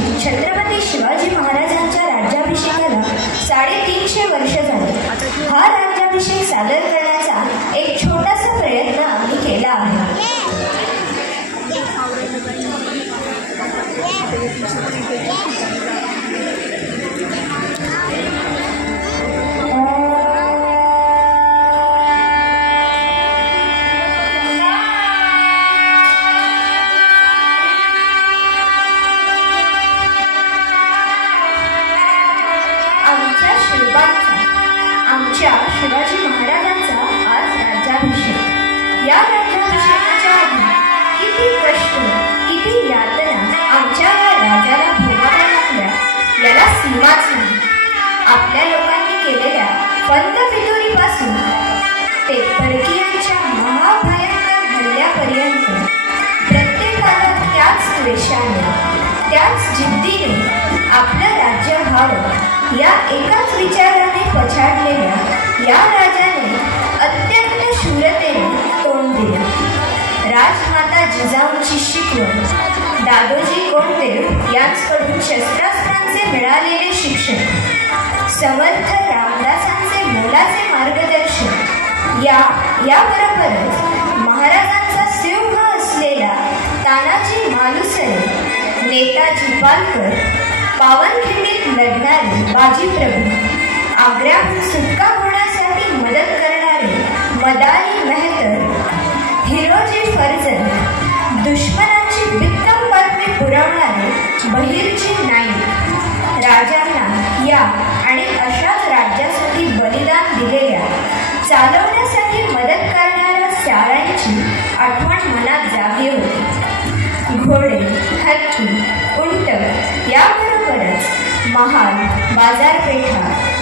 वर्षी छत्रपती शिवाजी महाराजांच्या राज्याभिषेकाला 350 वर्ष झाले. हा राज्याभिषेक सादर करण्याचा एक छोटासा प्रयत्न आम्ही केला आहे. आमच्या शिवाजी महाराजांचा आज राज्याभिषेक. या राज्याभिषेकाच्या आधी किती कष्ट, किती यातना आमच्या या राजाला भोगाव्या लागल्या याला सीमाच नाही. आपल्या लोकांनी केलेल्या पंतफितुरीपासून ते परकीयांच्या महाभयंकर हल्ल्यापर्यंत प्रत्येकाला त्याच द्वेषाने, त्याच जिद्दीने आपलं राज्य व्हावं या एकाच विचाराने पछाडलेल्या या राजाने अत्यंत शूरतेने तोंड दिले. राजमाता जिजाऊंची शिकवण, दादोजी कोंडदेव यांच्याकडून शस्त्रास्त्रांचे मिळालेले शिक्षण, समर्थ रामदासांचे मोलाचे मार्गदर्शन याबरोबरच महाराजांचा सिंह असलेला तानाजी मालुसरे, नेताजी पालकर, पावनखिंडीत लढणारे बाजीप्रभू, आग्र्याहून सुटका होण्यासाठी मदत करणारे मदारी मेहतर, हिरोजी फर्जंद, दुश्मनाची बित्तम बातमी पुरवणारे बहिर्जी नाईक, राजांना या आणि अशाच राज्यासाठी बलिदान दिलेल्या, चालवण्यासाठी मदत करणाऱ्या साऱ्यांची आठवण मनात जागी होती. घोडे, हत्ती, उंट याबरोबरच महाल, बाजारपेठा,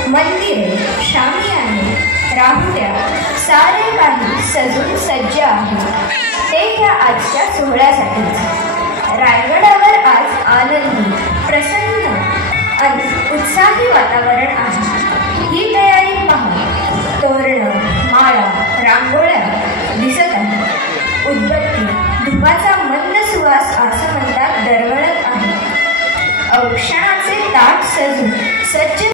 मंदिरे, शामियाने, राहुट्या सारे काही सजून सज्ज आहे. ते या आजच्या सोहळ्यासाठीच. रायगडावर आज आनंदी, प्रसन्न आणि उत्साही वातावरण आहे. ही तयारी पहा. तोरणं, माळा, रांगोळ्या दिसत आहे. उदबत्ती, धुपाचा मंद सुवास आसमंतात दरवळत आहे. औक्षणाचे ताट सजून सज्ज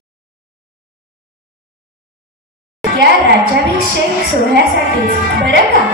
या राज्याभिषेक सोहळ्यासाठीच बरं का.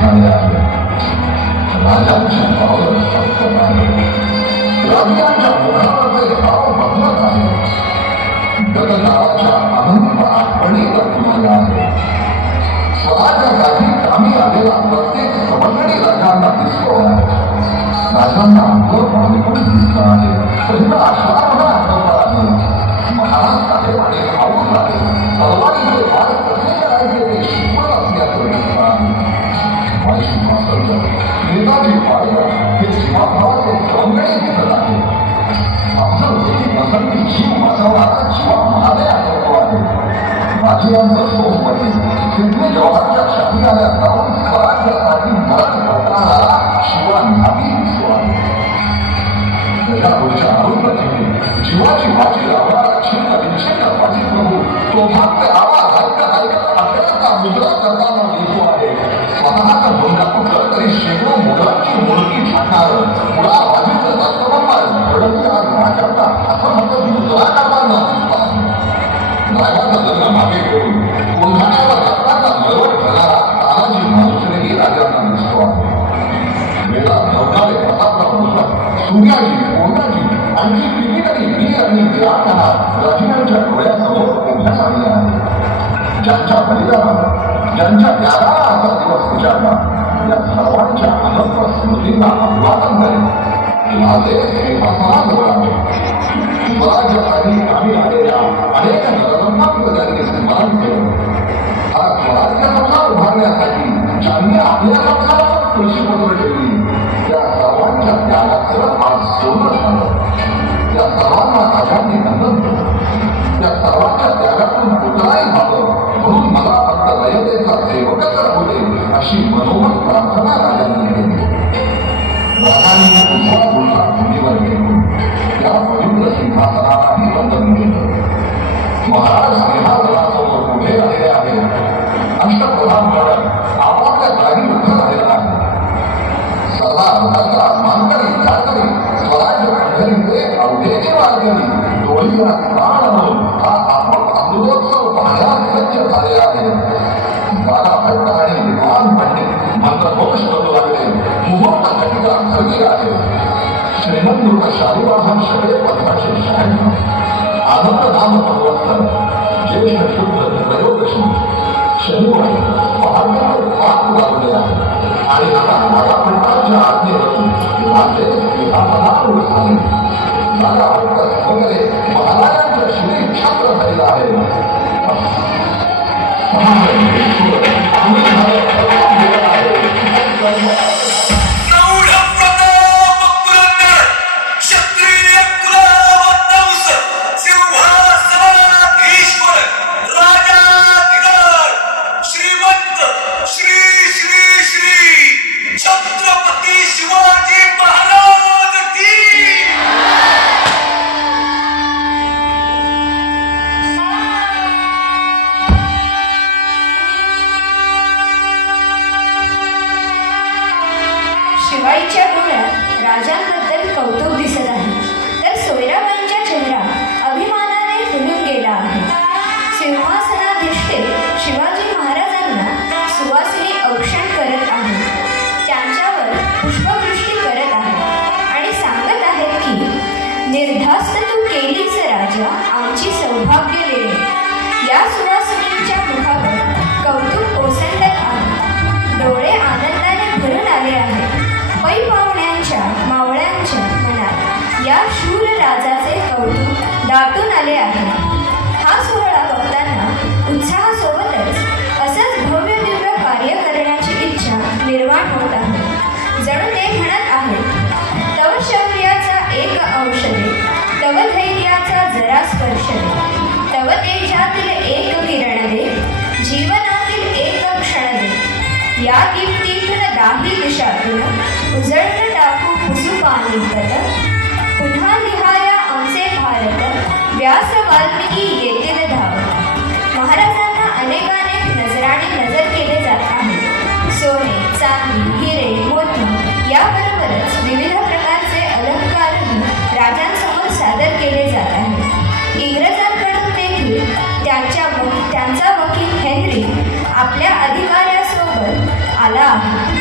झाले आहे. राजांच्या पावलं फक्त आहे, राज्यांच्या मुखावरचे भाव बदलत आहे. जगनावाच्या अनंत आठवणीत तुम्हाला आहे. स्वराज्यासाठी कामी आलेला प्रत्येक सवंगडी राजांना दिसतो आहे. राजांना आपलं बालपण दिसत आहे. पहिला आश्वासना आठवत आहे. महाराज साहेब आणि भाऊस आहे. सर्वांचे बाळ कसे करायचे ते शिकवत असल्याचं दिसत आहे. वाईशी वासरलं नेताजी पाहिलं हे शिवाभावाचे सवंगडी दिसत आहे. वसंती जीव वाचवणारा शिवा महालय आठवतो आहे. राजांचं सोमवती सिडनी जवाहरच्या शाहीवाड्यात जाऊन स्वराज्यासाठी मरण करणारा शिवा नावी दिसतो आहे. गजापूरच्या अरुंधतीने जीवाची वाची लावणारा छिन्न विच्छिन्न वाची प्रभू तोफांचे आवाज ऐकत अखेरचा मुद्रा करताना दिसतो आहे. स्वतःचा मुलगा कुठलं तरी शेकडो मुलांची मुलगी छाटणार पुढा बाजूचं दत्तबंबार घडवल्या राजाचा असं म्हणत मुद्रा करताना दिसतो आहे. राजाचा लग्न मागे करून कोल्हाट्यावर रक्ताचा मळवट करणारा तानाजी मालुसरेही राजांना दिसतो आहे. वेळा धवणारे प्रतापराव मुलगा सूर्याजी कोंडाजी आणखी कितीतरी वीर आणि वीरांना राजांच्या डोळ्यासमोर उभ्या आले आहे. ज्यांच्या बलिदानानं ज्यांच्या त्यागाला असा दिवस उजाडला या सर्वांच्या अनंत स्मृतींना अभिवादन करेल. माझे सिंहासनाजवळ आहे. स्वराज्यासाठी आम्ही आलेल्या अनेक नरनांना त्यांनी स्मरण केलं. हा स्वराज्य संसार उभारण्यासाठी ज्यांनी आपल्या संसारावर तुळशीपत्र ठेवली त्या सर्वांच्या त्यागाचं आज सोनं झालं. त्या सर्वांना राजांनी नंदन केलं. त्या सर्वांच्या त्यागातून कुठलाही व्हावं म्हणून मला फक्त रयतेचा सेवकच होते अशी मनोमन प्रार्थना राजांनी केली. राजांनी तुझ्या मुलगा भूमीवर घेऊन त्या पवित्र सिंहासनालाही वंदन केलं. महाराज सिंहासनासमोर उभे राहिले आहेत. अष्टप्रधान म्हणत आपापल्या जागी उभं राहिला आहे. सरदार खासदार मानकरी चाकरी स्वराज्य पंढरीचे अवधेचे वारकरी डोळीला प्राण आणून हा आपण अमृतोत्सव पाहण्यास सज्ज झाले आहे. दादा भट्ट आणि विद्वान पंडित मंत्रघोष करू लागले. मुहूर्त घटिका ठरली आहे. श्रीमंत शालिवाहन शबे पंथाचे शहाण्णव आनंद नाम भगवंतर ज्येष्ठ शुद्ध त्रयोदशी शनिवारी पहाटेवर पाच वाजले आहे. आणि आता दादा भट्टांच्या आज्ञेवरून माझे विधानसभापूर झाले. दादा भट्ट वगैरे महाराजांच्या शिरी छात्र झालेला आहे. शिवाईच्या डोळ्यात राजांबद्दल कौतुक दिसत आहे, तर सोयराबाईंचा चेहरा अभिमानाने फुलून गेला आहे. सिंहासनाधिष्ठे शिवाजी महाराजांना सुवासिनी औक्षण करत आहे. त्यांच्यावर पुष्पवृष्टी करत आहे आणि सांगत आहेत की निर्धास्त तू केलीस राजा आमची सौभाग्य लेणे. या सुवासिनींच्या मुखावर कौतुक ओसंडत आहे. डोळे आनंदाने भरून आले आहेत. पै पाहुण्यांच्या मावळ्यांच्या मनात या शूर राजाचे कौतुक दाटून आले आहे. हा सोहळा बघताना उत्साहासोबतच असंच भव्य दिव्य कार्य करण्याची इच्छा निर्माण होत आहे. जणू ते म्हणत आहेत, तव शौर्याचा एक अंश दे, तव धैर्याचा जरा स्पर्श दे, तव तेजातील एक किरण दे, जीवनातील एक क्षण दे. या दीप्तीतून दाही दिशातून उजळण टाकू पुसू पानिपत. पुन्हा लिहाया आमचे भारत, व्यास वाल्मिकी येतील धावत. महाराजांना अनेकानेक नजराने नजर केले जात आहे. सोने, चांदी, हिरे, मोती याबरोबरच विविध प्रकारचे अलंकारही राजांसमोर सादर केले जात आहेत. इंग्रजांकडून देखील त्यांचा वकील हेनरी आपल्या अधिकाऱ्यासोबत आला आहे.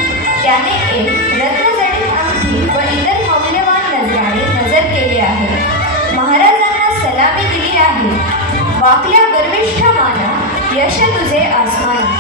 शिवाजीने रत्नजडित अंगठी व इतर मौल्यवान नजराने नजर केले आहे. महाराजांना सलामी दिली आहे. वाकल्या गर्विष्ठ माना यश तुझे आसमानी.